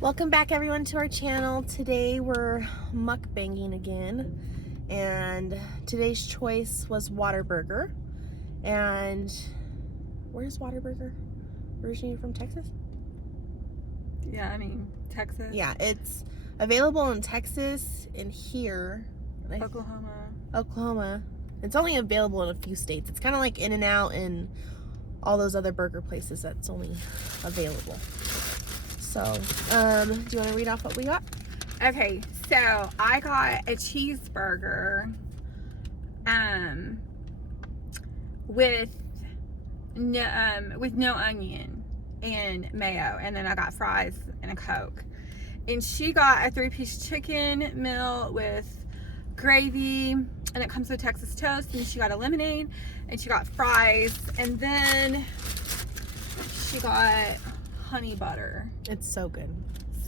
Welcome back everyone to our channel. Today we're mukbanging again, and today's choice was Whataburger. And where's Whataburger? Originated from Texas? Yeah, I mean, Texas. Yeah, it's available in Texas and here. Oklahoma. It's only available in a few states. It's kind of like In-N-Out and all those other burger places that's only available. So, do you want to read off what we got? Okay, so I got a cheeseburger with no onion and mayo, and then I got fries and a Coke. And she got a 3-piece chicken meal with gravy, and it comes with Texas toast, and she got a lemonade, and she got fries, and then she got honey butter. It's so good.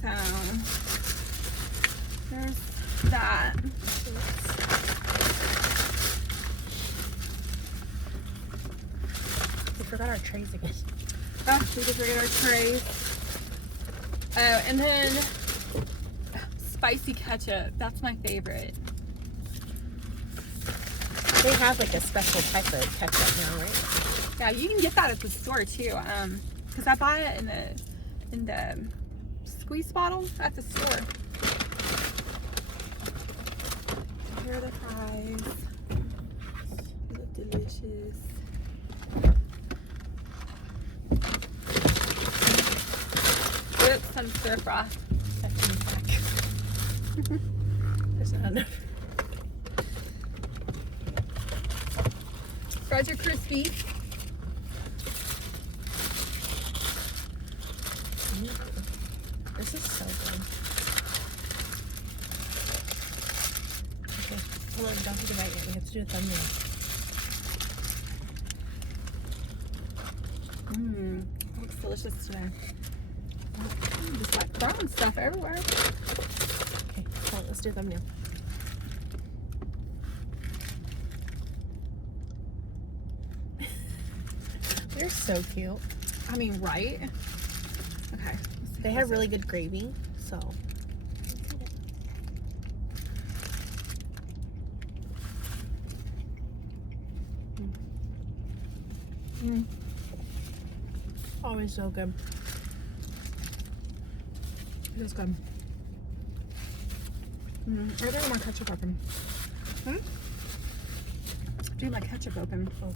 So there's that. We forgot our trays again. Oh, we did forget our trays. Oh, and then spicy ketchup. That's my favorite. They have like a special type of ketchup now, right? Yeah, you can get that at the store too. Cause I buy it in the squeeze bottle at the store. Here are the fries. They look delicious. Oops, some stir fry. There's not enough. Fries are crispy. This is so good. Okay, hold on, don't take a bite yet. We have to do a thumbnail. It looks delicious today. Just like throwing stuff everywhere. Okay, hold on, let's do a thumbnail. You're so cute. I mean, right? Okay. They have really good gravy, so. Always so good. It is good. Are there more ketchup open? Do my ketchup open. Oh.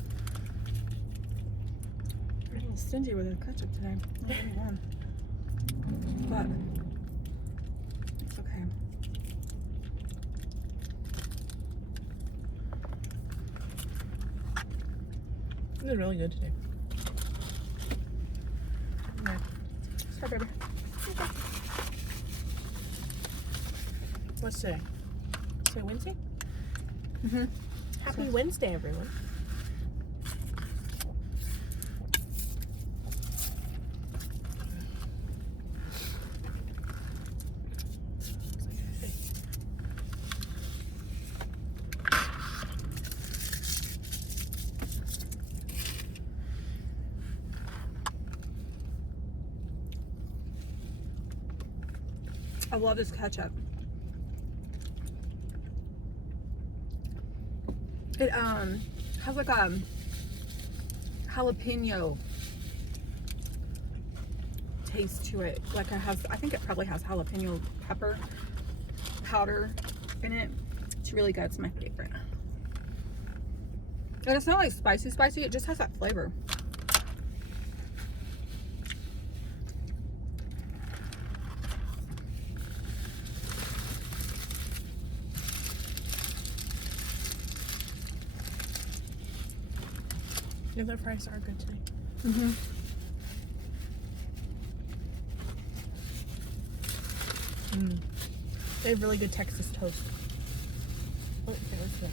I'm a little stingy with the ketchup today. Not really warm. But it's okay. This is really good today. Yeah. Sorry, baby. What's today? Today Wednesday? Mhm. Happy Wednesday, everyone. I love this ketchup. It has like a jalapeno taste to it. Like it has, I think it probably has jalapeno pepper powder in it. It's really good. It's my favorite. And it's not like spicy. It just has that flavor. Yeah, their fries are good today. They have really good Texas toast. Oh, okay, let's go.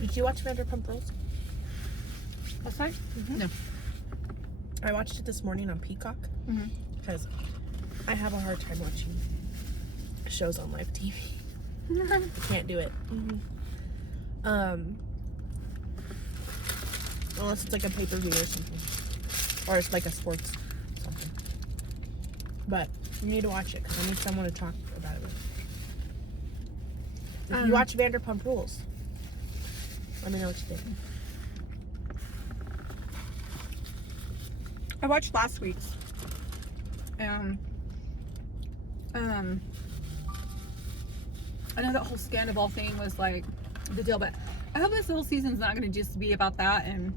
Did you watch Vanderpump Rules? Last night? No. I watched it this morning on Peacock because I have a hard time watching shows on live TV. I can't do it. Unless it's like a pay-per-view or something, or it's like a sports something. But you need to watch it because I need someone to talk about it with. If you watch Vanderpump Rules, let me know what you think. I watched last week's. I know that whole Scandal thing was like the deal, but I hope this whole season's not going to just be about that and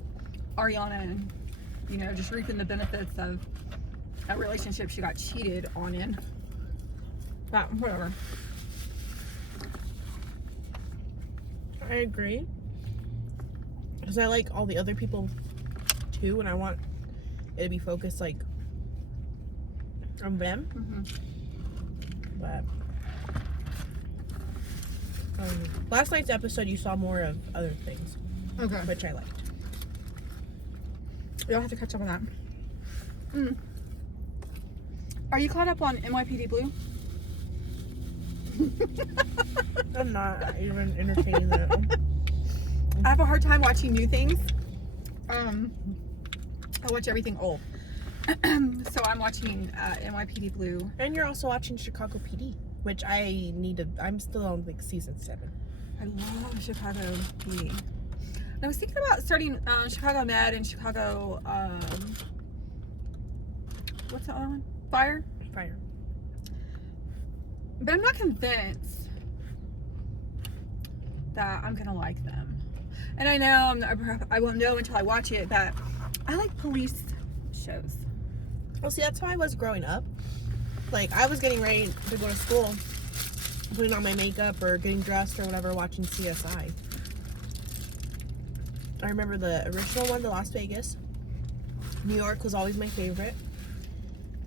Ariana, you know, just reaping the benefits of a relationship she got cheated on in. But whatever. I agree. Because I like all the other people too, and I want it to be focused like on them. But last night's episode, you saw more of other things, Okay. which I liked. You'll have to catch up on that. Are you caught up on NYPD Blue? I'm not even entertaining that one. I have a hard time watching new things. I watch everything old. So I'm watching NYPD Blue. And you're also watching Chicago PD, which I need to. I'm still on like season 7. I love Chicago PD. And I was thinking about starting Chicago Med and Chicago. What's the other one? Fire. But I'm not convinced that I'm gonna like them. And I know I won't know until I watch it that I like police shows. Well, see, that's how I was growing up. Like, I was getting ready to go to school, putting on my makeup or getting dressed or whatever, watching CSI. I remember the original one, the Las Vegas. New York was always my favorite.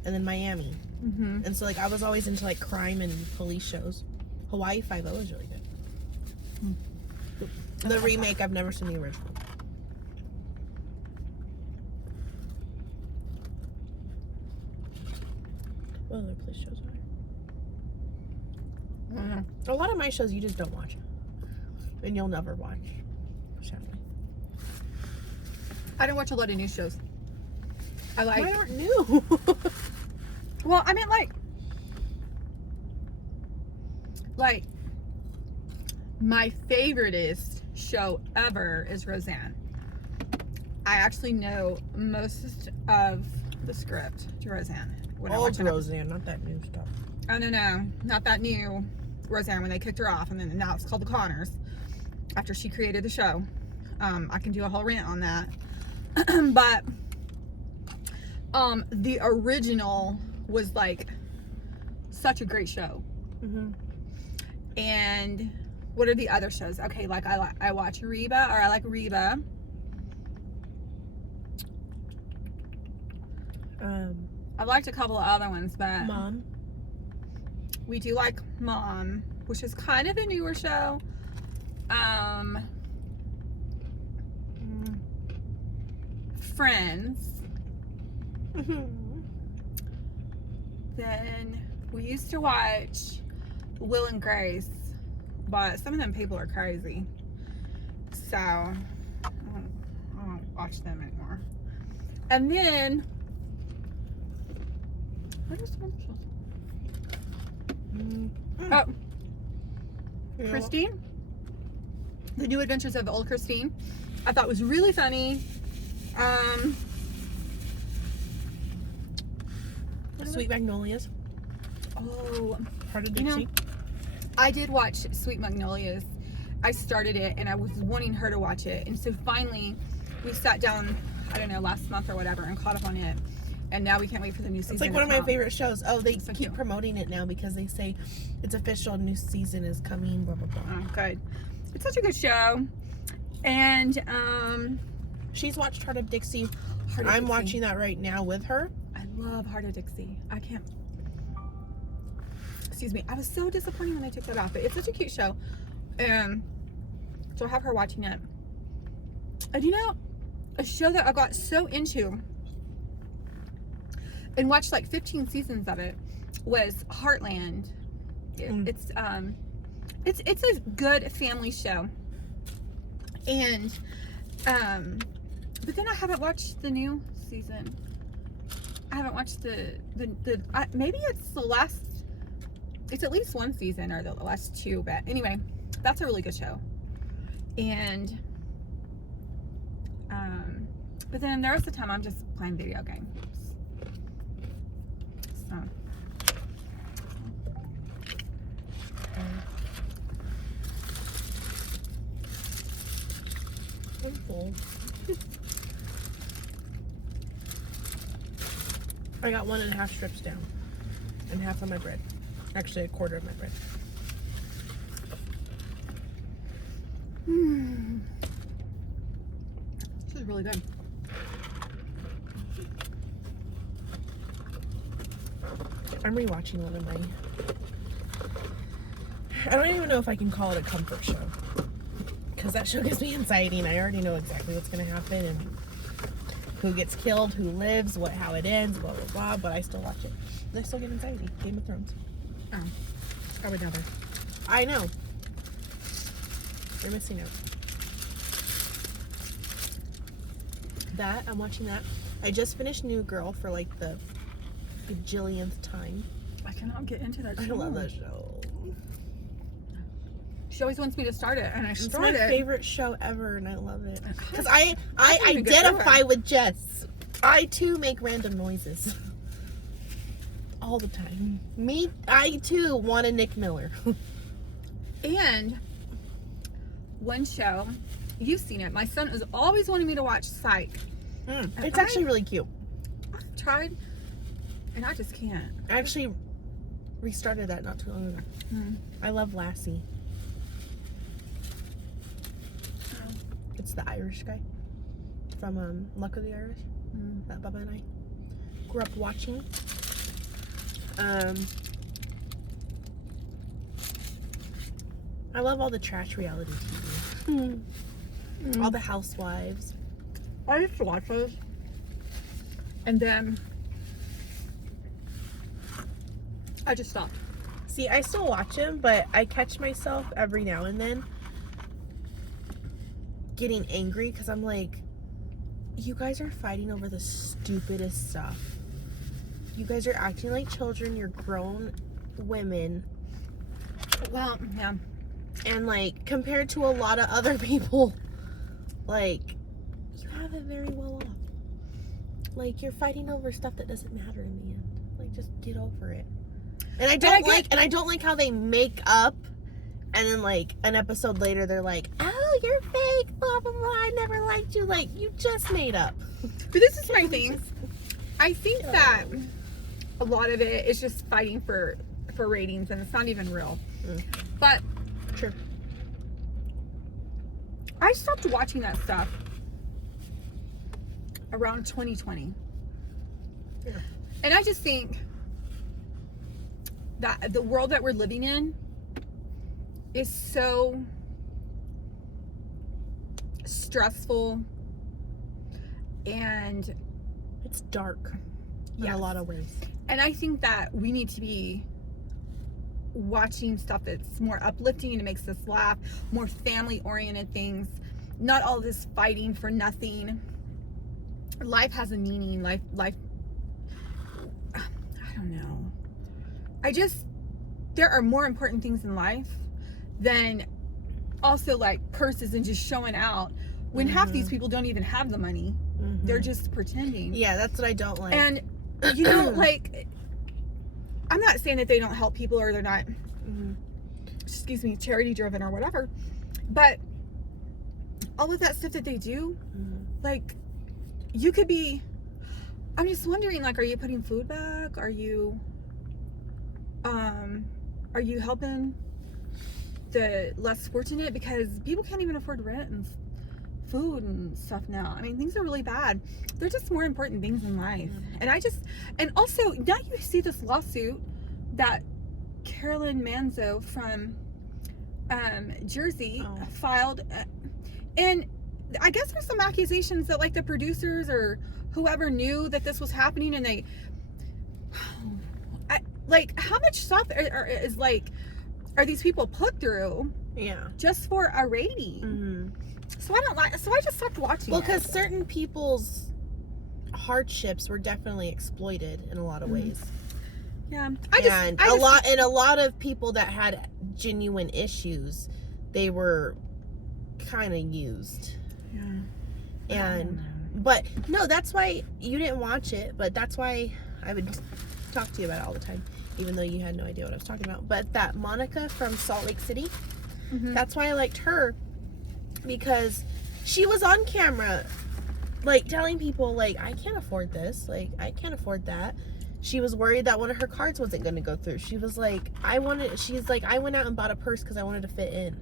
And then Miami. And so, like, I was always into, like, crime and police shows. Hawaii Five-O is really good. The remake, I've never seen the original. What other police shows are there? A lot of my shows you just don't watch. And you'll never watch. Sadly. I don't watch a lot of news shows. I like. Why aren't new? Well, I mean, like my favoriteest show ever is Roseanne. I actually know most of the script to Roseanne. When I Old watch an Roseanne, not that new stuff. Oh, no, not that new Roseanne when they kicked her off, and then now it's called The Connors after she created the show. I can do a whole rant on that. But the original was like such a great show. And what are the other shows? Okay, like I watch Reba, or I like Reba. I liked a couple of other ones, but Mom. We do like Mom, which is kind of a newer show. Friends. Then we used to watch Will and Grace, but some of them people are crazy, so I don't watch them anymore. And then what are some other shows? Yeah. Christine, The New Adventures of Old Christine, I thought was really funny. Sweet Magnolias. Oh, Heart of Dixie. I did watch Sweet Magnolias. I started it and I was wanting her to watch it, and so finally we sat down, I don't know, last month or whatever, and caught up on it. And now we can't wait for the new season. It's like one of my come. favorite shows. Oh, they So keep cute. promoting it now because they say it's official, new season is coming, blah blah blah. Oh, good. It's such a good show. And She's watched Heart of Dixie. Heart of I'm Dixie. watching that right now with her. I love Heart of Dixie. I can't. Excuse me. I was so disappointed when they took that off, but it's such a cute show. So I'll have her watching it. And you know, a show that I got so into and watched like 15 seasons of it was Heartland. It's a good family show. And but then I haven't watched the new season. I haven't watched maybe it's the last, it's at least one season or the last two, but anyway, that's a really good show. And but then the rest of the time I'm just playing video games. So I'm full. I got 1.5 strips down and half of my bread. Actually, a quarter of my bread. This is really good. I'm rewatching one of my... I don't even know if I can call it a comfort show. Because that show gives me anxiety and I already know exactly what's going to happen and who gets killed, who lives, how it ends, blah, blah, blah. But I still watch it. And I still get anxiety. Game of Thrones. Oh, I would never. I know. You're missing out. I'm watching that. I just finished New Girl for like the bajillionth time. I cannot get into that show. I love that show. She always wants me to start it, and I start it. It's my favorite show ever, and I love it. Because I can't even get through identify with Jess. I too make random noises. All the time. I too want a Nick Miller. And one show, you've seen it. My son is always wanting me to watch Psych. It's actually really cute. I've tried, and I just can't. I actually restarted that not too long ago. I love Lassie. It's the Irish guy from Luck of the Irish that Bubba and I grew up watching. I love all the trash reality TV. All the housewives. I used to watch those, and then I just stopped. See, I still watch them, but I catch myself every now and then getting angry because I'm like, you guys are fighting over the stupidest stuff. You guys are acting like children. You're grown women. Well, yeah. And like, compared to a lot of other people, like, you have it very well off. Like, you're fighting over stuff that doesn't matter in the end. Like, just get over it. And I don't like how they make up, and then like an episode later they're like, oh, you're fake, blah blah blah, I never liked you. Like, you just made up. But this is my thing. I think that a lot of it is just fighting for ratings, and it's not even real. But True. I stopped watching that stuff around 2020. Yeah. And I just think that the world that we're living in is so stressful, and It's dark in Yes. a lot of ways. and I think that we need to be watching stuff that's more uplifting and makes us laugh, more family oriented things, not all this fighting for nothing. Life has a meaning. Life I don't know. There are more important things in life than also like purses and just showing out when half these people don't even have the money. They're just pretending. Yeah, that's what I don't like. And you know, like, I'm not saying that they don't help people or they're not, charity driven or whatever, but all of that stuff that they do, like, you could be, I'm just wondering, like, are you putting food back? Are you helping the less fortunate? Because people can't even afford rent and food and stuff now. I mean, things are really bad. They're just more important things in life. And also, now you see this lawsuit that Carolyn Manzo from Jersey filed, and I guess there's some accusations that like the producers or whoever knew that this was happening, and they like how much stuff is like are these people put through just for a rating. So I just stopped watching. Well, because certain people's hardships were definitely exploited in a lot of ways. Yeah, a lot of people that had genuine issues, they were kind of used. But no, that's why you didn't watch it. But that's why I would talk to you about it all the time, even though you had no idea what I was talking about. But that Monica from Salt Lake City, that's why I liked her, because she was on camera, like telling people, like, I can't afford this, like I can't afford that. She was worried that one of her cards wasn't going to go through. She was like, I went out and bought a purse because I wanted to fit in.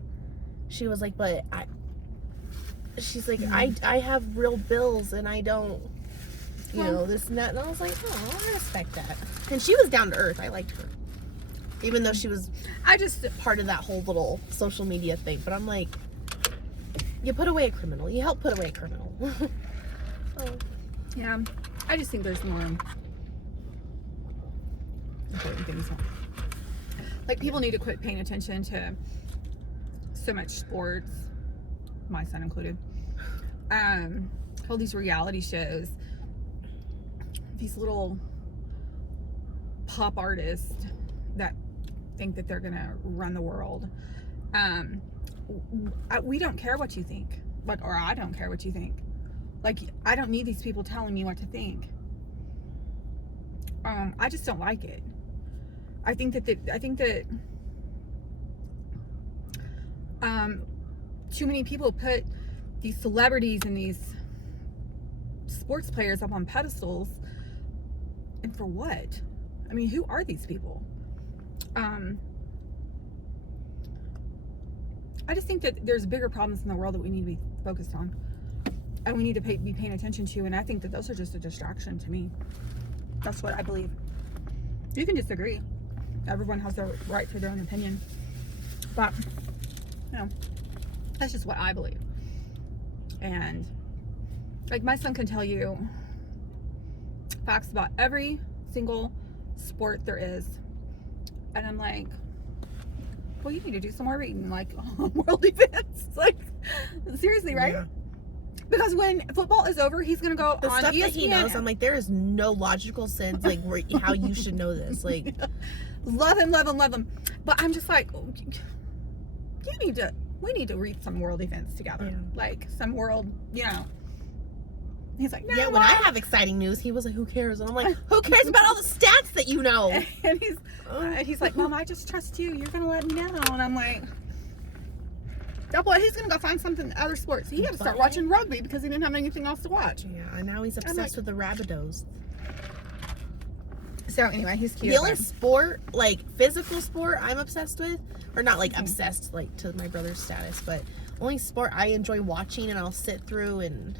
She was like, but I have real bills and I don't, this and that. And I was like, oh, I respect that. And she was down to earth. I liked her. Even though she was part of that whole little social media thing. But I'm like, you put away a criminal. You help put away a criminal. Yeah. I just think there's more important things. Like, people need to quit paying attention to so much sports, my son included. All these reality shows, these little pop artists that think that they're gonna run the world. We don't care what you think, or I don't care what you think. Like, I don't need these people telling me what to think. I just don't like it. I think that too many people put these celebrities and these sports players up on pedestals, and for what? I mean, who are these people? I just think that there's bigger problems in the world that we need to be focused on, and we need to be paying attention to, and I think that those are just a distraction to me. That's what I believe. You can disagree. Everyone has the right to their own opinion, but that's just what I believe. And like, my son can tell you facts about every single sport there is, and I'm like, well, you need to do some more reading, like, world events. Like, seriously, right? Yeah. Because when football is over, he's gonna go the on stuff ESPN. That he knows, I'm like, there is no logical sense, like, how you should know this. Like, love him. But I'm just like, we need to read some world events together. Yeah. Like, some world, He's like, no, when I have exciting news, he was like, who cares? And I'm like, who cares about all the stats that you know? And he's like, Mom, I just trust you. You're gonna let me know. And I'm like, oh boy, he's gonna go find something other sports. He had to start watching rugby because he didn't have anything else to watch. Yeah, and now he's obsessed with the Rabbitohs. So anyway, he's cute. The only sport, like physical sport, I'm obsessed with, or not like obsessed like to my brother's status, but only sport I enjoy watching, and I'll sit through and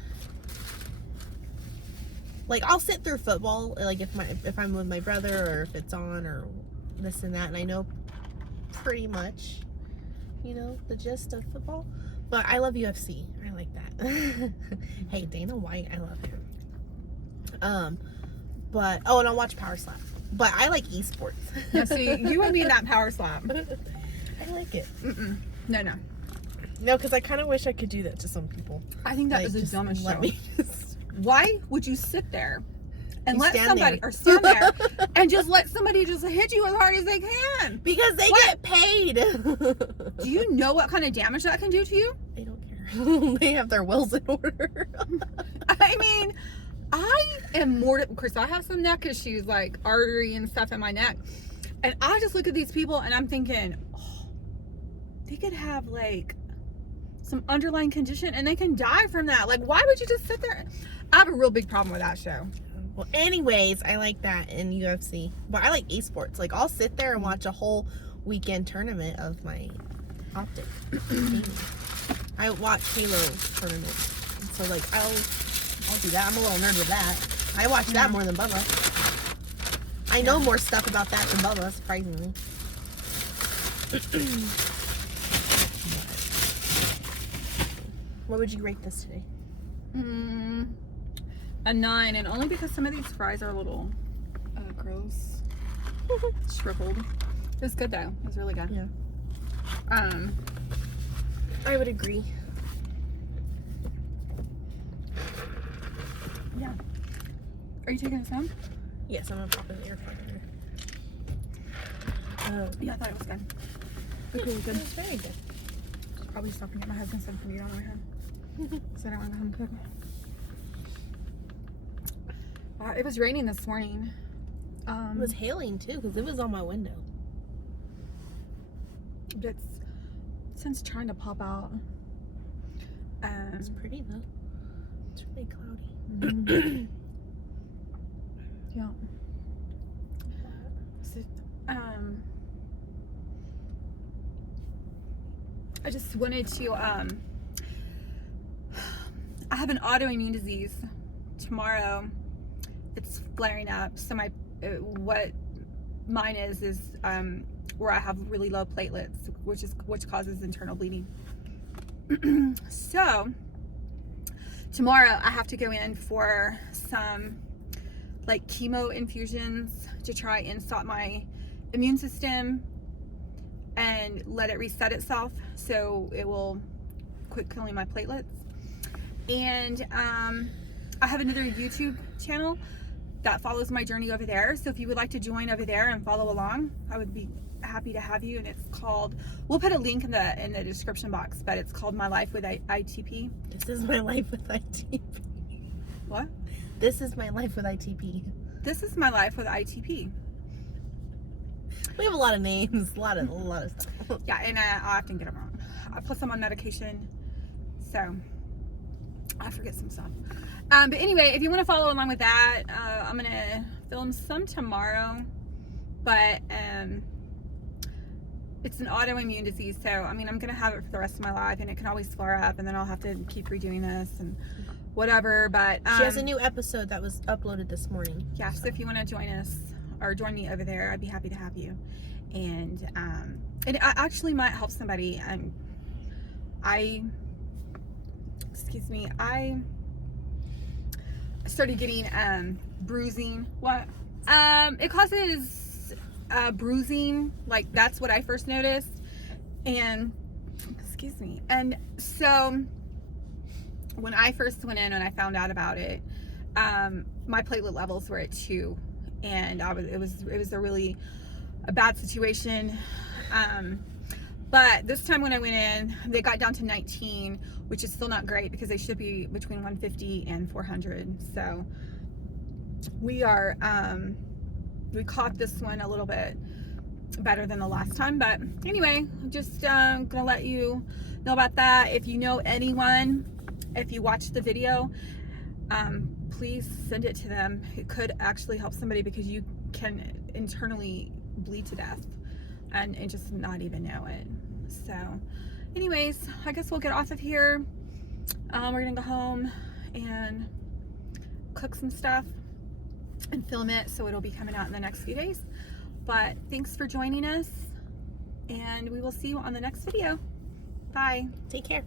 like I'll sit through football, like if I'm with my brother or if it's on or this and that, and I know pretty much, the gist of football. But I love UFC. I like that. Hey, Dana White, I love him. But and I'll watch Power Slap. But I like esports. Now, see, you and me in that Power Slap. I like it. No, because I kind of wish I could do that to some people. I think that is the dumbest show. Why would you sit there and let somebody stand there and just let somebody just hit you as hard as they can? Because they get paid. Do you know what kind of damage that can do to you? They don't care. They have their wills in order. I mean, I am more, of course, I have some neck issues, like artery and stuff in my neck. And I just look at these people and I'm thinking, they could have like some underlying condition and they can die from that. Like, why would you just sit there? I have a real big problem with that show. Well, anyways, I like that in UFC. But I like esports. Like, I'll sit there and watch a whole weekend tournament of my optic. I watch Halo tournaments. So, like, I'll do that. I'm a little nerd with that. I watch that more than Bubba. I know more stuff about that than Bubba, surprisingly. What would you rate this today? A 9, and only because some of these fries are a little gross. Shriveled. It was good though. It was really good. Yeah. I would agree. Yeah. Are you taking this home? Yes, I'm gonna pop in the air fryer. Yeah, I thought it was good. It was good. It was very good. Probably stopping at my husband's son for me on the way home. So I don't want to home cook. It was raining this morning. It was hailing too, because it was on my window. But it's since trying to pop out. It's pretty though. It's really cloudy. Yeah. So, I just wanted to, I have an autoimmune disease tomorrow. It's flaring up. So what mine is where I have really low platelets, which causes internal bleeding. So tomorrow I have to go in for some like chemo infusions to try and stop my immune system and let it reset itself so it will quit killing my platelets. And I have another YouTube channel that follows my journey over there, so if you would like to join over there and follow along, I would be happy to have you. And it's called, we'll put a link in the description box, but it's called My Life with ITP. This is my life with ITP. What? This is my life with ITP. This is my life with ITP. We have a lot of names, a lot of stuff. Yeah, and I often get it wrong. Plus I'm on medication, so I forget some stuff. But anyway, if you want to follow along with that, I'm gonna film some tomorrow. But it's an autoimmune disease, so I mean I'm gonna have it for the rest of my life, and it can always flare up, and then I'll have to keep redoing this and whatever. But she has a new episode that was uploaded this morning. Yeah, so if you want to join us or join me over there, I'd be happy to have you. And it actually might help somebody. I started getting bruising. What? It causes bruising. Like that's what I first noticed. And and so when I first went in and I found out about it, my platelet levels were at 2, and it was a really bad situation. But this time when I went in, they got down to 19, which is still not great because they should be between 150 and 400. So we caught this one a little bit better than the last time. But anyway, just gonna let you know about that. If you know anyone, if you watch the video, please send it to them. It could actually help somebody, because you can internally bleed to death and just not even know it. So anyways, I guess we'll get off of here. We're gonna go home and cook some stuff and film it, so it'll be coming out in the next few days. But thanks for joining us, and we will see you on the next video. Bye. Take care.